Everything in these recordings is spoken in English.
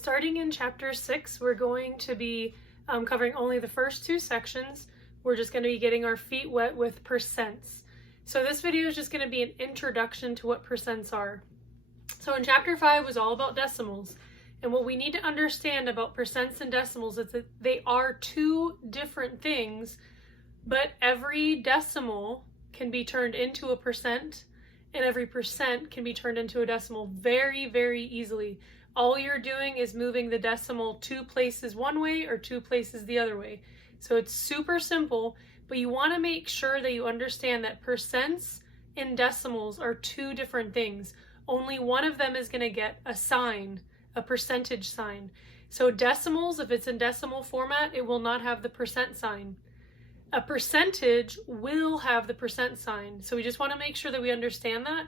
Starting in chapter 6, we're going to be covering only the first two sections. We're just going to be getting our feet wet with percents. So this video is just going to be an introduction to what percents are. So in chapter 5 was all about decimals. And what we need to understand about percents and decimals is that they are two different things, but every decimal can be turned into a percent, and every percent can be turned into a decimal very, very easily. All you're doing is moving the decimal two places one way or two places the other way. So it's super simple, but you want to make sure that you understand that percents and decimals are two different things. Only one of them is going to get a sign, a percentage sign. So decimals, if it's in decimal format, it will not have the percent sign. A percentage will have the percent sign. So we just want to make sure that we understand that.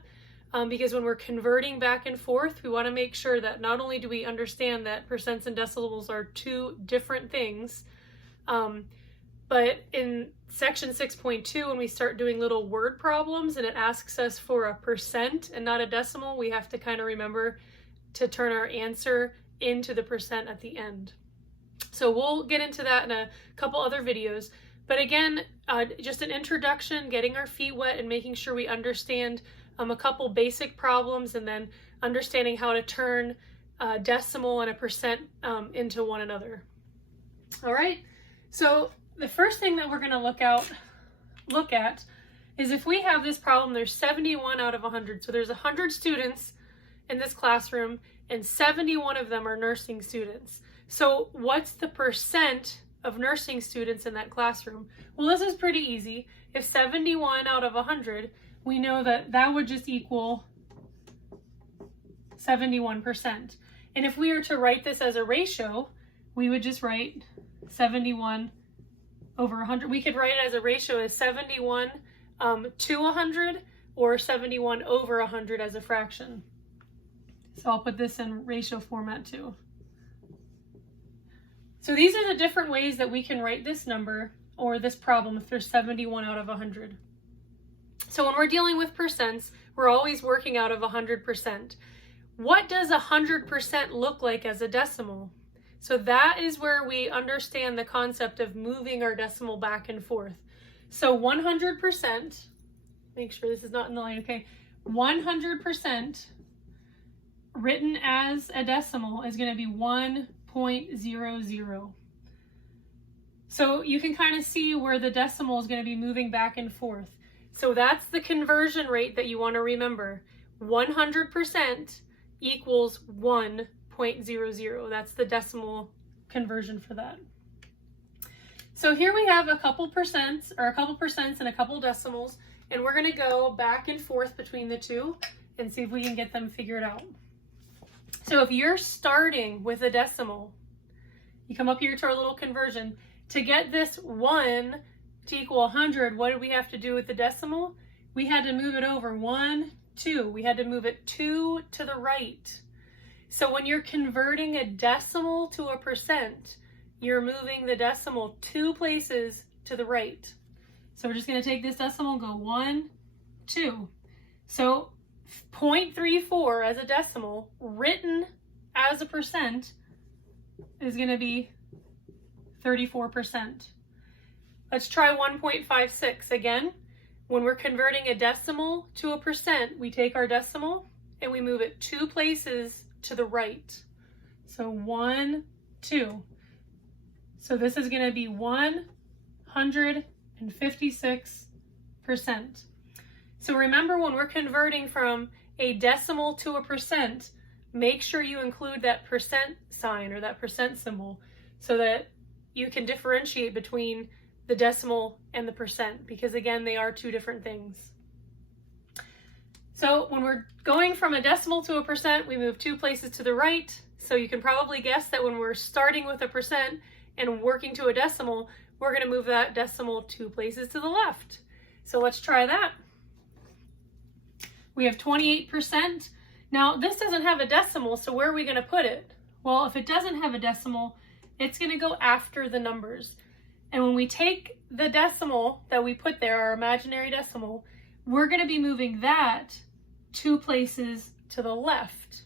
Because when we're converting back and forth, we want to make sure that not only do we understand that percents and decimals are two different things, but in section 6.2, when we start doing little word problems and it asks us for a percent and not a decimal, we have to kind of remember to turn our answer into the percent at the end. So we'll get into that in a couple other videos. But again, just an introduction, getting our feet wet and making sure we understand a couple basic problems, and then understanding how to turn a decimal and a percent into one another. All right, so the first thing that we're going to look at is if we have this problem, there's 71 out of 100. So there's 100 students in this classroom, and 71 of them are nursing students. So what's the percent of nursing students in that classroom? Well, this is pretty easy. If 71 out of 100, we know that that would just equal 71%. And if we were to write this as a ratio, we would just write 71 over 100. We could write it as a ratio as 71 to 100 or 71 over 100 as a fraction. So I'll put this in ratio format too. So these are the different ways that we can write this number or this problem if there's 71 out of 100. So when we're dealing with percents, we're always working out of 100%. What does 100% look like as a decimal? So that is where we understand the concept of moving our decimal back and forth. So 100%, make sure this is not in the line, okay, 100% written as a decimal is going to be 1.00. So you can kind of see where the decimal is going to be moving back and forth. So that's the conversion rate that you want to remember. 100% equals 1.00. That's the decimal conversion for that. So here we have a couple percents and a couple decimals, and we're going to go back and forth between the two and see if we can get them figured out. So if you're starting with a decimal, you come up here to our little conversion. To get this 1 to equal 100, what did we have to do with the decimal? We had to move it over 1, 2. We had to move it 2 to the right. So when you're converting a decimal to a percent, you're moving the decimal 2 places to the right. So we're just going to take this decimal and go 1, 2. So 0.34 as a decimal written as a percent is going to be 34%. Let's try 1.56 again. When we're converting a decimal to a percent, we take our decimal and we move it 2 places to the right. So 1, 2. So this is going to be 156%. So remember, when we're converting from a decimal to a percent, make sure you include that percent sign or that percent symbol so that you can differentiate between the decimal and the percent, because again, they are two different things. So when we're going from a decimal to a percent, we move 2 places to the right. So you can probably guess that when we're starting with a percent and working to a decimal, we're going to move that decimal 2 places to the left. So let's try that. We have 28%. Now this doesn't have a decimal, so where are we going to put it? Well, if it doesn't have a decimal, it's going to go after the numbers. And when we take the decimal that we put there, our imaginary decimal, we're going to be moving that 2 places to the left.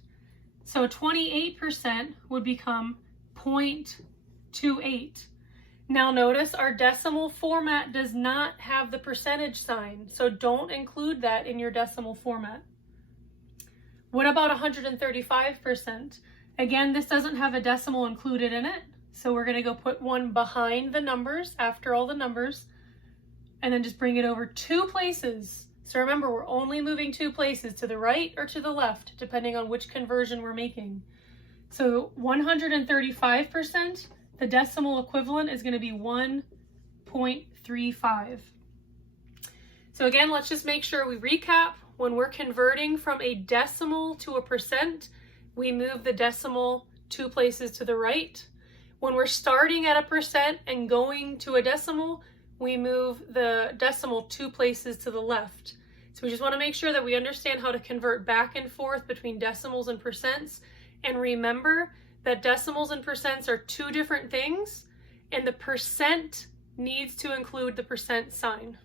So 28% would become 0.28. Now notice our decimal format does not have the percentage sign, so don't include that in your decimal format. What about 135%? Again, this doesn't have a decimal included in it, so we're going to go put one behind the numbers after all the numbers, and then just bring it over 2 places. So remember, we're only moving 2 places, to the right or to the left, depending on which conversion we're making. So 135%, the decimal equivalent is going to be 1.35. So again, let's just make sure we recap. When we're converting from a decimal to a percent, we move the decimal 2 places to the right. When we're starting at a percent and going to a decimal, we move the decimal 2 places to the left. So we just want to make sure that we understand how to convert back and forth between decimals and percents. And remember that decimals and percents are 2 different things, and the percent needs to include the percent sign.